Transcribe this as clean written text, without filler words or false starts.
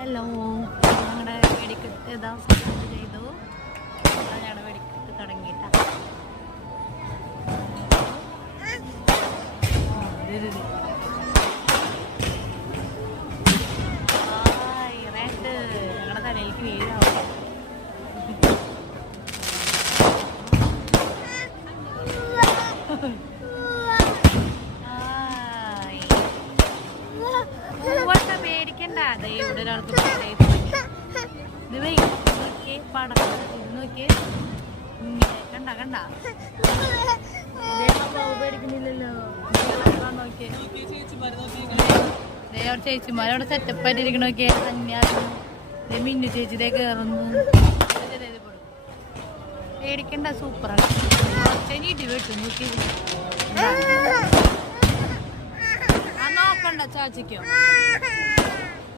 Hello, ഞങ്ങളുടെ വെടിക്കെട്ട് ഇതാ സ്റ്റാർട്ട് ചെയ്തു. ഞങ്ങളുടെ വെടിക്കെട്ട് തുടങ്ങിയിട്ടാ. ഞങ്ങളുടെ തലയിലേക്ക് വീഴാവും. പേടിക്കണ്ട. അതെ, ഇവിടെ ഒരാൾക്ക് ഇത് നോക്കിയേ, പടക്കം ഇത് നോക്കിയേ, കണ്ട കണ്ട പേടിക്കുന്നില്ലല്ലോ. നോക്കിയേ ചേച്ചിമാരവിടെ സെറ്റപ്പ് ആയിട്ടിരിക്കണ നോക്കിയേ. കന്യാസ് മിന്നു ചേച്ചി ഇതേ കയറുന്നു. പേടിക്കണ്ട, സൂപ്പറാണ്. ഇടി വെട്ടു നോക്കി. നോക്കണ്ട ചാച്ചിക്കോ.